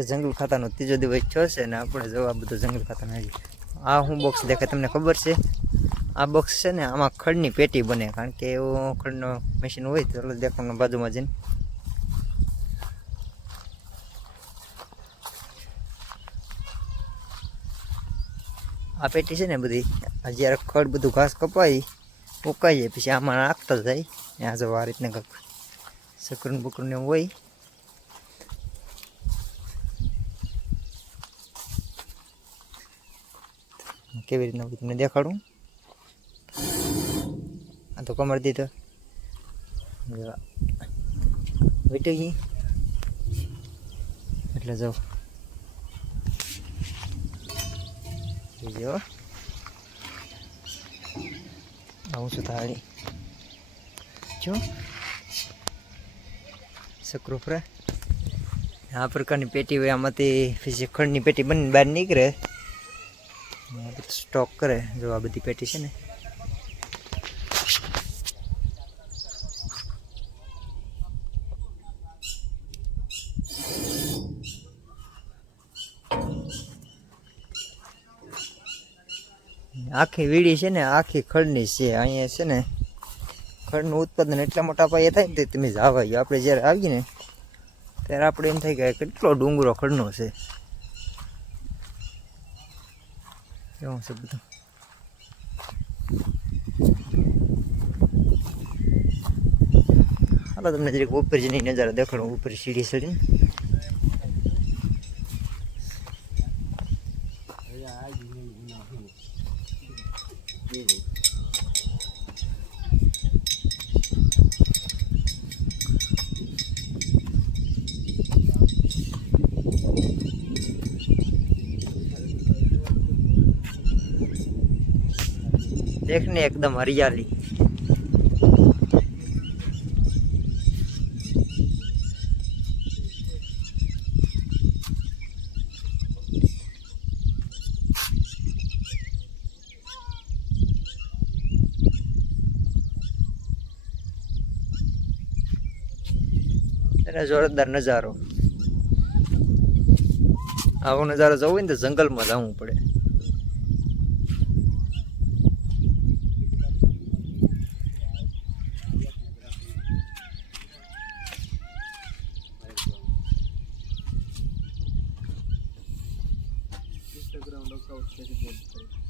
આપણે જંગલ ખાતાનો ત્રીજો દિવસ થયો છે ને આપણે જવા બધું જંગલ ખાતાનો આવી. આ હું બોક્સ દેખાય તમને ખબર છે? આ બોક્સ છે ને આમાં ખડની પેટી બને, કારણ કે એવો ખડનો મશીન હોય તો દેખાવાનું બાજુમાં જઈને. આ પેટી છે ને બધી જ્યારે ખડ બધું ઘાસ કપાઈ ઉકાઈ જાય પછી આમાં નાખતા જાય. ત્યાં જો આ રીતના કંઈક સકરું બકરું એવું હોય. કેવી રીતના તમને દેખાડું. આ તો કમર દીધો વીટી ગઈ એટલે જો આવું છું તાળી જો સકરો ફરે. આ પ્રકારની પેટી હોય, આમાંથી પછી ખડની પેટી બનીને બહાર નીકળે, સ્ટોક કરે. જો આ બધી પેટી છે ને આખી વીડી છે ને આખી ખડની છે. અહીંયા છે ને ખડનું ઉત્પાદન એટલા મોટા પાયે થાય ને તમે જવા ગયો. આપણે જ્યારે આવીએ ને ત્યારે આપણે એમ થાય કે કેટલો ડુંગરો ખડનો છે. કેવું છે બધું. હાલો તમને જરીક ઉપર જઈને નજારા દેખાડું. ઉપર સીડી ચડીને देखने एकदम हरियाली. जोरदार नजारो. आवो नजारो जोવો ને તો જંગલમાં જવું પડે. Instagram lookout कैसे बोलते हैं.